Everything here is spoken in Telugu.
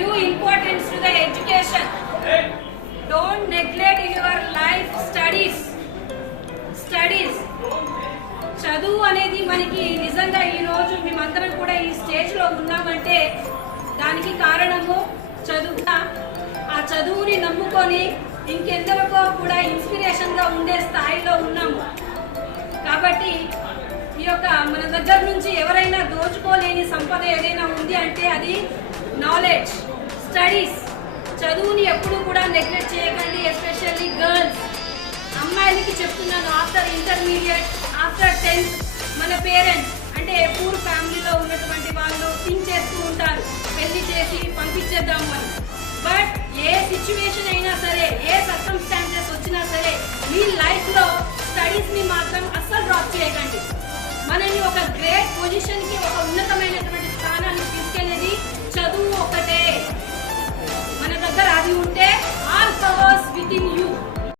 Give importance to the education. Don't neglect your life studies. చదువు అనేది మనకి నిజంగా ఈ రోజు మేమందరం కూడా ఈ స్టేజ్ లో ఉన్నామంటే దానికి కారణము చదువు. ఆ చదువుని నమ్ముకొని ఇంకెందరికో కూడా ఇన్స్పిరేషన్ గా ఉండే స్థాయిలో ఉన్నాము. కాబట్టి ఈ యొక్క మన దగ్గర నుంచి ఎవరైనా దోచుకోలేని సంపద ఏదైనా ఉంది అంటే అది నాలెడ్జ్, స్టడీస్. చదువుని ఎప్పుడు కూడా నెగ్లెక్ట్ చేయకండి. ఎస్పెషల్లీ గర్ల్స్, అమ్మాయిలకి చెప్తున్నాను. ఆఫ్టర్ ఇంటర్మీడియట్, ఆఫ్టర్ 10th మన పేరెంట్స్ అంటే పూర్ ఫ్యామిలీలో ఉన్నటువంటి వాళ్ళు థింక్ చేస్తూ ఉంటారు పెళ్లి చేసి పంపించేద్దాము అని. బట్ ఏ సిచ్యువేషన్ అయినా సరే, ఏ సర్కమ్స్టాన్సెస్ వచ్చినా సరే మీ లైఫ్లో స్టడీస్ని మాత్రం అస్సలు డ్రాప్ చేయకండి. మనల్ని ఒక గ్రేట్ పొజిషన్కి, ఒక ఉన్నతమైనటువంటి స్థానానికి తీసుకెళ్ళేది చదువు ఒకటే.